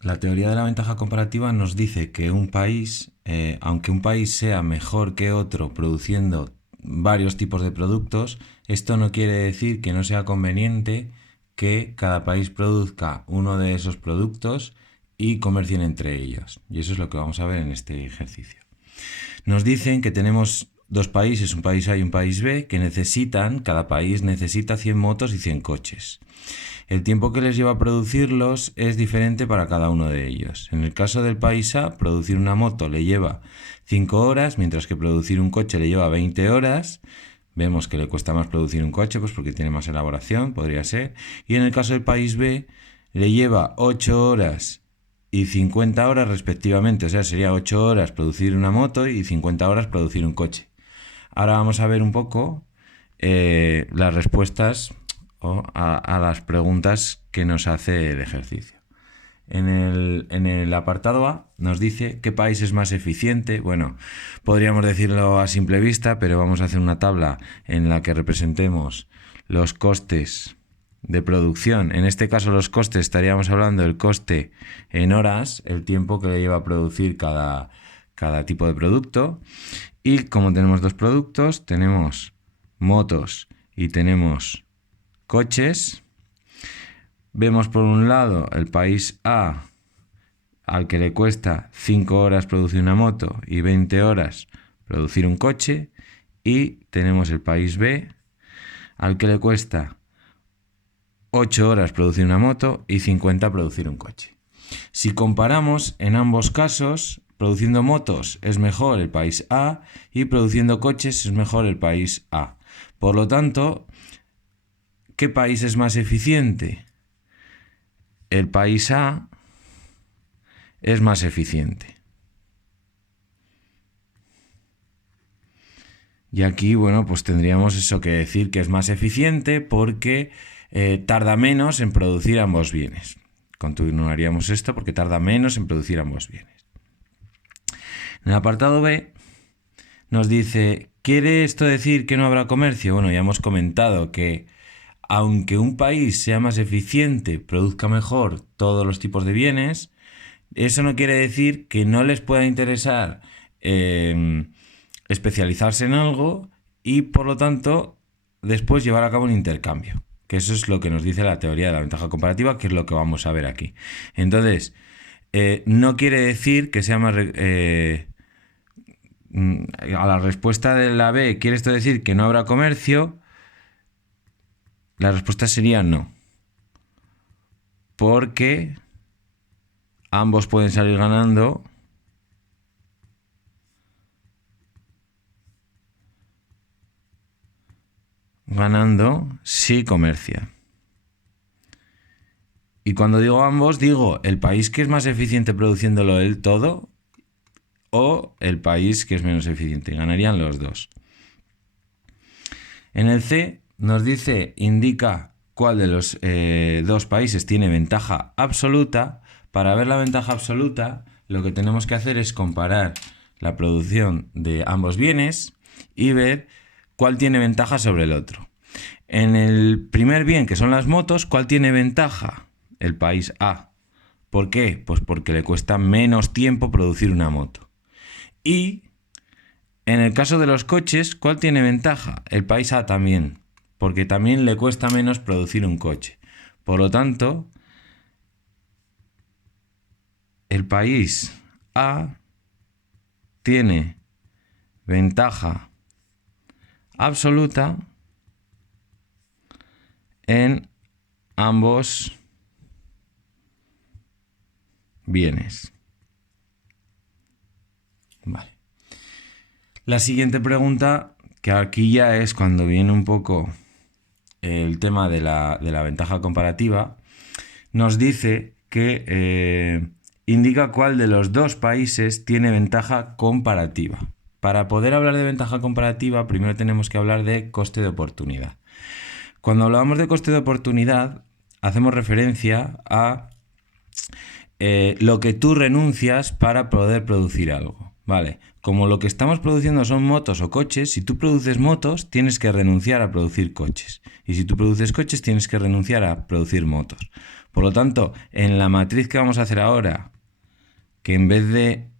La teoría de la ventaja comparativa nos dice que un país, aunque un país sea mejor que otro produciendo varios tipos de productos, esto no quiere decir que no sea conveniente que cada país produzca uno de esos productos y comercien entre ellos. Y eso es lo que vamos a ver en este ejercicio. Nos dicen que tenemos dos países, un país A y un país B, que cada país necesita 100 motos y 100 coches. El tiempo que les lleva a producirlos es diferente para cada uno de ellos. En el caso del país A, producir una moto le lleva 5 horas, mientras que producir un coche le lleva 20 horas. Vemos que le cuesta más producir un coche, pues porque tiene más elaboración, podría ser. Y en el caso del país B, le lleva 8 horas y 50 horas respectivamente. O sea, sería 8 horas producir una moto y 50 horas producir un coche. Ahora vamos a ver un poco las respuestas a las preguntas que nos hace el ejercicio. En el apartado A nos dice qué país es más eficiente. Bueno, podríamos decirlo a simple vista, pero vamos a hacer una tabla en la que representemos los costes de producción. En este caso los costes, estaríamos hablando del coste en horas, el tiempo que le lleva a producir cada tipo de producto. Y como tenemos dos productos, tenemos motos y tenemos coches. Vemos por un lado el país A, al que le cuesta 5 horas producir una moto y 20 horas producir un coche, y tenemos el país B, al que le cuesta 8 horas producir una moto y 50 producir un coche. Si comparamos, en ambos casos, produciendo motos es mejor el país A y produciendo coches es mejor el país A. Por lo tanto, ¿qué país es más eficiente? El país A es más eficiente. Y aquí, bueno, pues tendríamos eso que decir, que es más eficiente porque tarda menos en producir ambos bienes. Continuaríamos esto porque tarda menos en producir ambos bienes. En el apartado B nos dice, ¿quiere esto decir que no habrá comercio? Bueno, ya hemos comentado que aunque un país sea más eficiente, produzca mejor todos los tipos de bienes, eso no quiere decir que no les pueda interesar especializarse en algo y, por lo tanto, después llevar a cabo un intercambio. Que eso es lo que nos dice la teoría de la ventaja comparativa, que es lo que vamos a ver aquí. Entonces, no quiere decir que sea más... a la respuesta de la B, ¿quiere esto decir que no habrá comercio? La respuesta sería no. Porque ambos pueden salir ganando si comercia. Y cuando digo ambos, digo el país que es más eficiente produciéndolo él todo o el país que es menos eficiente. Ganarían los dos. En el C nos dice, indica cuál de los dos países tiene ventaja absoluta. Para ver la ventaja absoluta, lo que tenemos que hacer es comparar la producción de ambos bienes y ver cuál tiene ventaja sobre el otro. En el primer bien, que son las motos, ¿cuál tiene ventaja? El país A. ¿Por qué? Pues porque le cuesta menos tiempo producir una moto. Y en el caso de los coches, ¿cuál tiene ventaja? El país A también, porque también le cuesta menos producir un coche. Por lo tanto, el país A tiene ventaja absoluta en ambos bienes. Vale. La siguiente pregunta, que aquí ya es cuando viene un poco el tema de la ventaja comparativa, nos dice que indica cuál de los dos países tiene ventaja comparativa. Para poder hablar de ventaja comparativa, primero tenemos que hablar de coste de oportunidad. Cuando hablamos de coste de oportunidad, hacemos referencia a lo que tú renuncias para poder producir algo, Vale, como lo que estamos produciendo son motos o coches, si tú produces motos tienes que renunciar a producir coches. Y si tú produces coches tienes que renunciar a producir motos. Por lo tanto, en la matriz que vamos a hacer ahora, que en vez de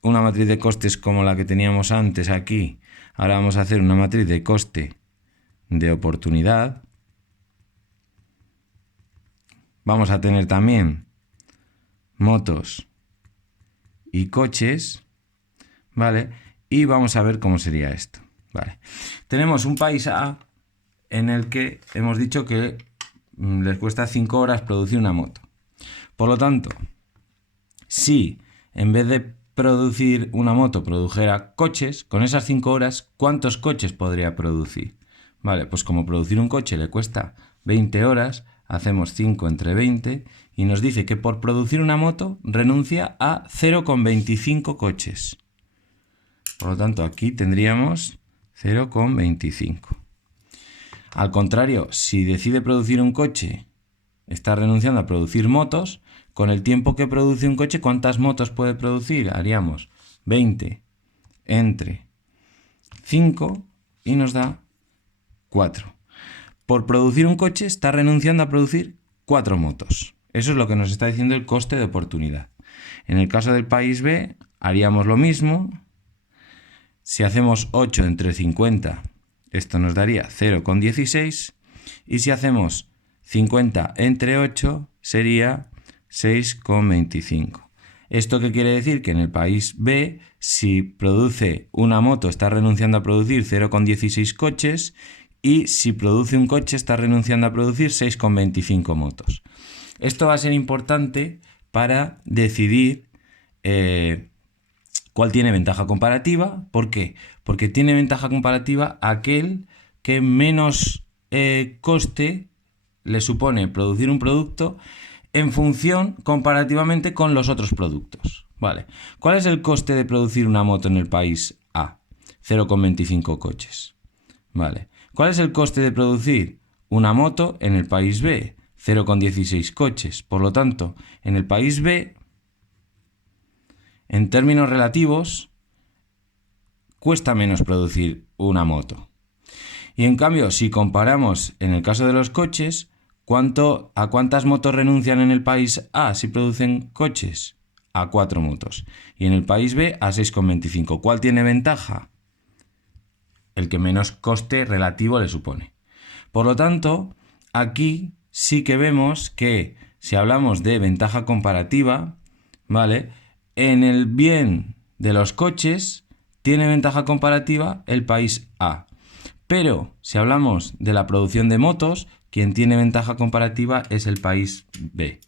una matriz de costes como la que teníamos antes aquí, ahora vamos a hacer una matriz de coste de oportunidad. Vamos a tener también motos y coches, ¿vale? Y vamos a ver cómo sería esto, ¿vale? Tenemos un país A en el que hemos dicho que les cuesta 5 horas producir una moto. Por lo tanto, si en vez de producir una moto produjera coches, con esas 5 horas, ¿cuántos coches podría producir? Vale, pues como producir un coche le cuesta 20 horas, hacemos 5 entre 20 y nos dice que por producir una moto renuncia a 0,25 coches. Por lo tanto, aquí tendríamos 0,25. Al contrario, si decide producir un coche, está renunciando a producir motos. Con el tiempo que produce un coche, ¿cuántas motos puede producir? Haríamos 20 entre 5 y nos da 4. Por producir un coche está renunciando a producir 4 motos. Eso es lo que nos está diciendo el coste de oportunidad. En el caso del país B haríamos lo mismo. Si hacemos 8 entre 50, esto nos daría 0,16. Y si hacemos 50 entre 8, sería 6,25. ¿Esto qué quiere decir? Que en el país B, si produce una moto, está renunciando a producir 0,16 coches, y si produce un coche, está renunciando a producir 6,25 motos. Esto va a ser importante para decidir cuál tiene ventaja comparativa. ¿Por qué? Porque tiene ventaja comparativa aquel que menos coste le supone producir un producto en función comparativamente con los otros productos. Vale. ¿Cuál es el coste de producir una moto en el país A? 0,25 coches. Vale. ¿Cuál es el coste de producir una moto en el país B? 0,16 coches. Por lo tanto, en el país B, en términos relativos, cuesta menos producir una moto. Y en cambio, si comparamos en el caso de los coches, ¿a cuántas motos renuncian en el país A si producen coches? A 4 motos. Y en el país B a 6,25. ¿Cuál tiene ventaja? El que menos coste relativo le supone. Por lo tanto, aquí sí que vemos que si hablamos de ventaja comparativa, ¿vale? En el bien de los coches tiene ventaja comparativa el país A. Pero si hablamos de la producción de motos, quien tiene ventaja comparativa es el país B.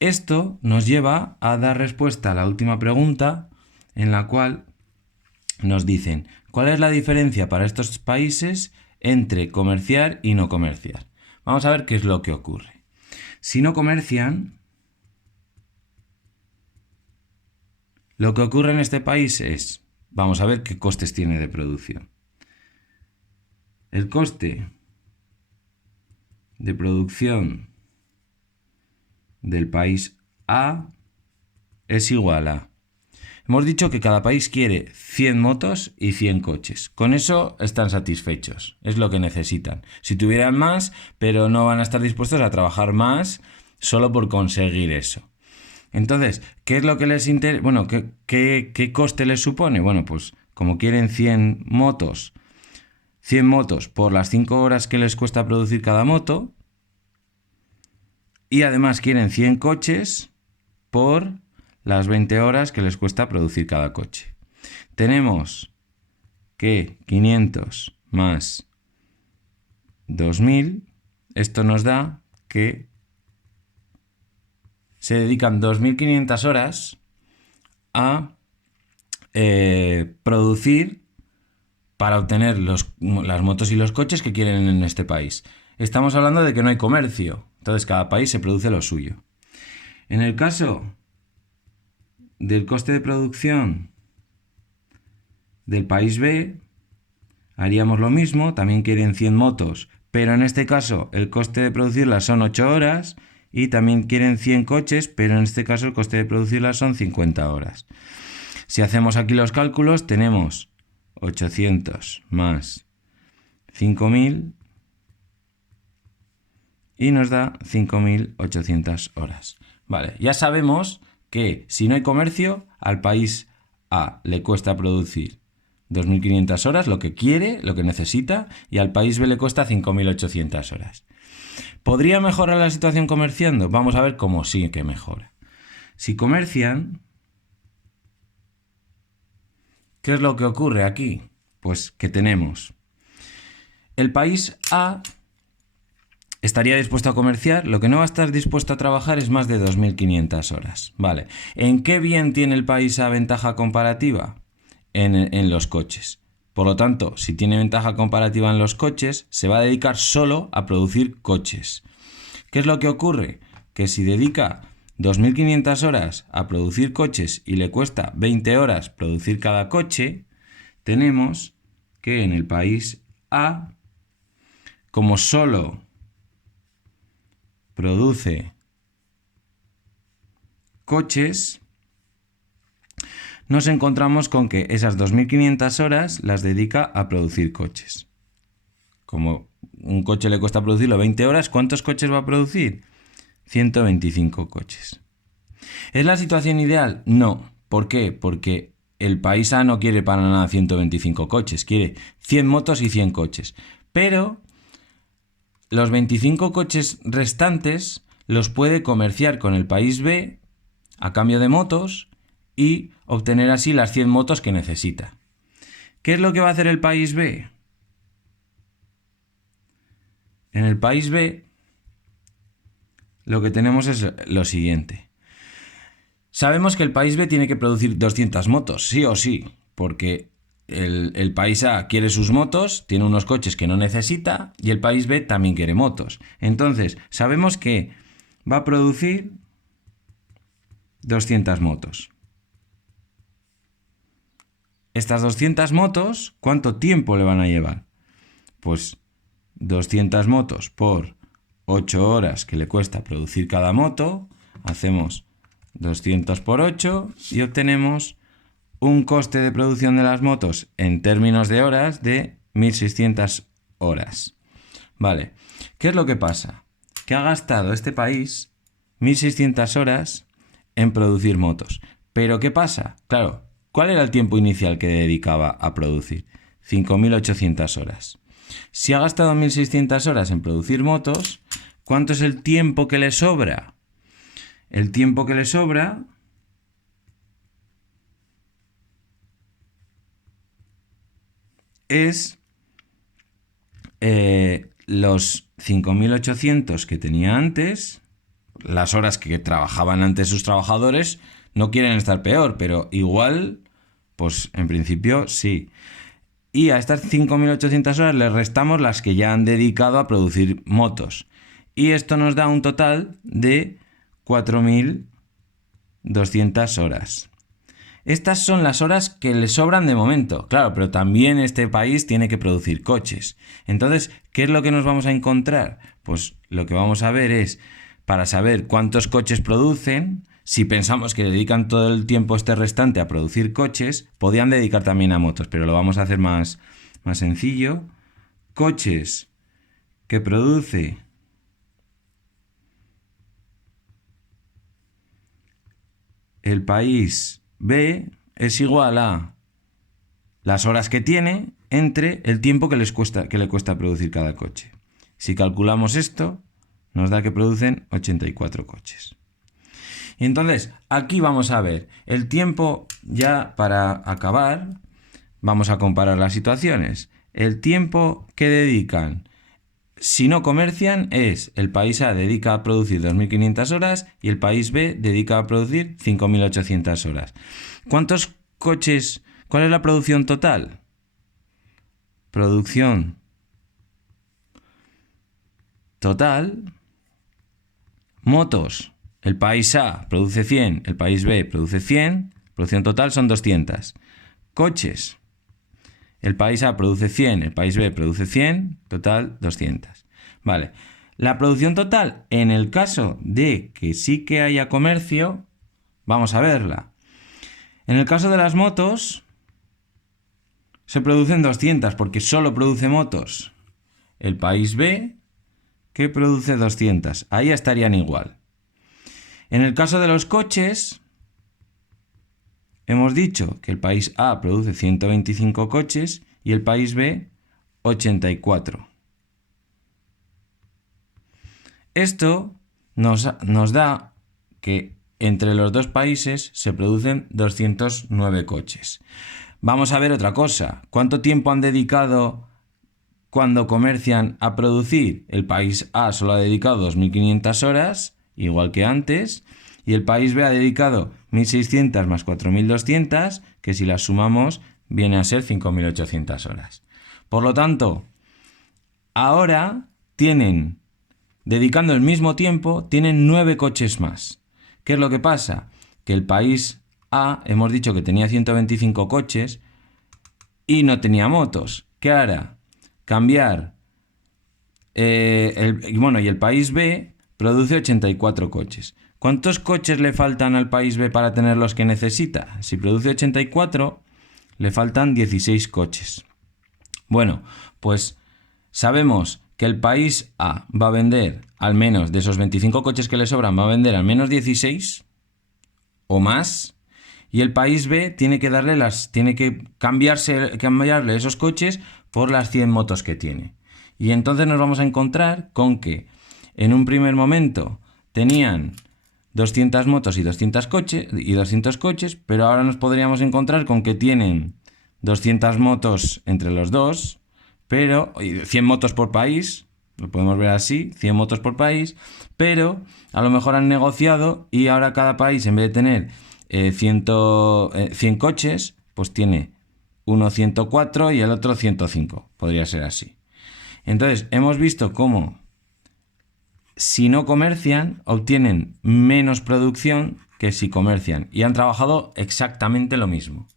Esto nos lleva a dar respuesta a la última pregunta, en la cual nos dicen ¿cuál es la diferencia para estos países entre comerciar y no comerciar? Vamos a ver qué es lo que ocurre. Si no comercian, lo que ocurre en este país es, vamos a ver qué costes tiene de producción. El coste de producción del país A es igual a... Hemos dicho que cada país quiere 100 motos y 100 coches. Con eso están satisfechos, es lo que necesitan. Si tuvieran más, pero no van a estar dispuestos a trabajar más solo por conseguir eso. Entonces, ¿qué es lo que les interesa? Bueno, ¿qué coste les supone? Bueno, pues como quieren 100 motos por las 5 horas que les cuesta producir cada moto, y además quieren 100 coches por las 20 horas que les cuesta producir cada coche. Tenemos que 500 más 2000, esto nos da que se dedican 2.500 horas a producir para obtener las motos y los coches que quieren en este país. Estamos hablando de que no hay comercio, entonces cada país se produce lo suyo. En el caso del coste de producción del país B, haríamos lo mismo, también quieren 100 motos, pero en este caso el coste de producirlas son 8 horas y también quieren 100 coches, pero en este caso el coste de producirlas son 50 horas. Si hacemos aquí los cálculos, tenemos 800 más 5.000 y nos da 5.800 horas. Vale, ya sabemos que si no hay comercio, al país A le cuesta producir 2.500 horas, lo que quiere, lo que necesita, y al país B le cuesta 5.800 horas. ¿Podría mejorar la situación comerciando? Vamos a ver cómo sí que mejora. Si comercian, ¿qué es lo que ocurre aquí? Pues que tenemos el país A estaría dispuesto a comerciar, lo que no va a estar dispuesto a trabajar es más de 2.500 horas. Vale. ¿En qué bien tiene el país A ventaja comparativa? En los coches. Por lo tanto, si tiene ventaja comparativa en los coches, se va a dedicar solo a producir coches. ¿Qué es lo que ocurre? Que si dedica 2.500 horas a producir coches y le cuesta 20 horas producir cada coche, tenemos que en el país A, como solo produce coches, nos encontramos con que esas 2.500 horas las dedica a producir coches. Como un coche le cuesta producirlo 20 horas, ¿cuántos coches va a producir? 125 coches. ¿Es la situación ideal? No. ¿Por qué? Porque el país A no quiere para nada 125 coches, quiere 100 motos y 100 coches. Pero los 25 coches restantes los puede comerciar con el país B a cambio de motos y obtener así las 100 motos que necesita. ¿Qué es lo que va a hacer el país B? En el país B lo que tenemos es lo siguiente. Sabemos que el país B tiene que producir 200 motos, sí o sí, porque el país A quiere sus motos, tiene unos coches que no necesita y el país B también quiere motos. Entonces, sabemos que va a producir 200 motos. Estas 200 motos, ¿cuánto tiempo le van a llevar? Pues 200 motos por 8 horas que le cuesta producir cada moto, hacemos 200 por 8 y obtenemos un coste de producción de las motos en términos de horas de 1.600 horas. Vale, ¿qué es lo que pasa? Que ha gastado este país 1.600 horas en producir motos. ¿Pero qué pasa? Claro, ¿cuál era el tiempo inicial que dedicaba a producir? 5.800 horas. Si ha gastado 1.600 horas en producir motos, ¿cuánto es el tiempo que le sobra? El tiempo que le sobra es los 5.800 que tenía antes, las horas que trabajaban antes sus trabajadores, no quieren estar peor, pero igual, pues en principio sí. Y a estas 5.800 horas le restamos las que ya han dedicado a producir motos. Y esto nos da un total de 4.200 horas. Estas son las horas que le sobran de momento, claro, pero también este país tiene que producir coches. Entonces, ¿qué es lo que nos vamos a encontrar? Pues lo que vamos a ver es, para saber cuántos coches producen, si pensamos que dedican todo el tiempo este restante a producir coches, podían dedicar también a motos, pero lo vamos a hacer más sencillo. Coches que produce el país B es igual a las horas que tiene entre el tiempo que le cuesta producir cada coche. Si calculamos esto, nos da que producen 84 coches. Y entonces, aquí vamos a ver el tiempo, ya para acabar, vamos a comparar las situaciones. El tiempo que dedican, si no comercian, es el país A dedica a producir 2.500 horas y el país B dedica a producir 5.800 horas. ¿Cuántos coches? ¿Cuál es la producción total? Producción total. Motos. El país A produce 100, el país B produce 100. Producción total son 200. Coches. El país A produce 100, el país B produce 100, total 200. Vale. La producción total, en el caso de que sí que haya comercio, vamos a verla. En el caso de las motos, se producen 200 porque solo produce motos el país B, que produce 200. Ahí estarían igual. En el caso de los coches, hemos dicho que el país A produce 125 coches y el país B 84. Esto nos da que entre los dos países se producen 209 coches. Vamos a ver otra cosa. ¿Cuánto tiempo han dedicado cuando comercian a producir? El país A solo ha dedicado 2.500 horas, igual que antes, y el país B ha dedicado 1.600 más 4.200, que si las sumamos viene a ser 5.800 horas. Por lo tanto, ahora dedicando el mismo tiempo, tienen 9 coches más. ¿Qué es lo que pasa? Que el país A, hemos dicho que tenía 125 coches y no tenía motos. ¿Qué hará? Cambiar. Y el país B produce 84 coches. ¿Cuántos coches le faltan al país B para tener los que necesita? Si produce 84, le faltan 16 coches. Bueno, pues sabemos que el país A va a vender al menos, de esos 25 coches que le sobran, va a vender al menos 16 o más, y el país B tiene que cambiarle esos coches por las 100 motos que tiene. Y entonces nos vamos a encontrar con que en un primer momento tenían 200 motos y 200 coches, pero ahora nos podríamos encontrar con que tienen 200 motos entre los dos, pero 100 motos por país, lo podemos ver así, 100 motos por país, pero a lo mejor han negociado y ahora cada país, en vez de tener 100 coches, pues tiene uno 104 y el otro 105, podría ser así. Entonces, hemos visto cómo si no comercian, obtienen menos producción que si comercian, y han trabajado exactamente lo mismo.